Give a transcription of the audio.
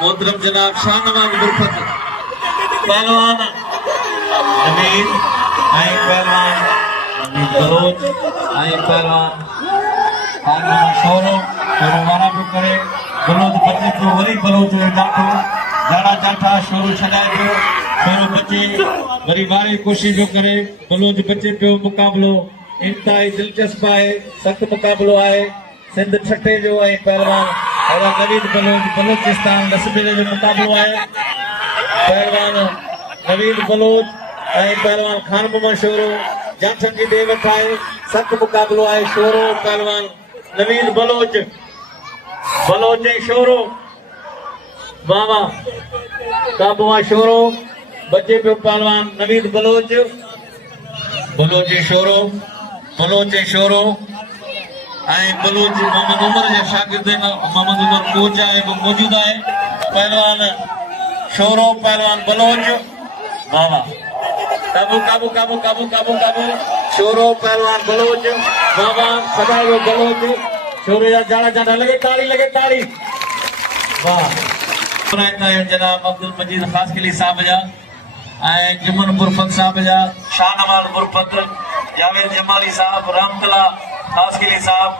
मोहतरम जनाब शाहनवाज गुरफत पहलवान जमीन आई पहलवान बलोच आई पहलवान शोरो शोरो वारा भी करे बलोच बचे पियो वरी बलोच डाठो जाड़ा जाठा शोरो छॾाए पियो शोरो बचे वरी वारे कोशिश जो करे बलोच बचे पियो मुकाबलो इंतहाई दिलचस्प है सख्त मुकाबलो है सिंध छठे जो है पहलवान और नवीद बलोच बलोचिस्तान नस्बे जो मुकाबलो है पहलवान नवीद बलोच पहलवान खान मोहम्मद शोरो जंक्शन की देव है सख्त मुकाबलो है शोरो पहलवान नवीद बलोच बलोच शोरो बाबा काबुआ शोरो बचे पे पहलवान Naveed Bloch Bloch sorrow Bloch Mohammad उमर जे शागिर्द मोहम्मद उमर कोच है वो मौजूद है पहलवान शोरो पहलवान बलोच बाबा काबू काबू काबू काबू काबू काबू शोरो पहलवान बलोच बाबा सदाई बलोच शोरो या जाड़ा जाड़ा लगे ताड़ी वाह जनाब अब्दुल मजीद खास के लिए साहब जा जुमन बुरफत साहब जा शाहनवाज बुरफत जावेद जमाली साहब रामतला खास के लिए साहब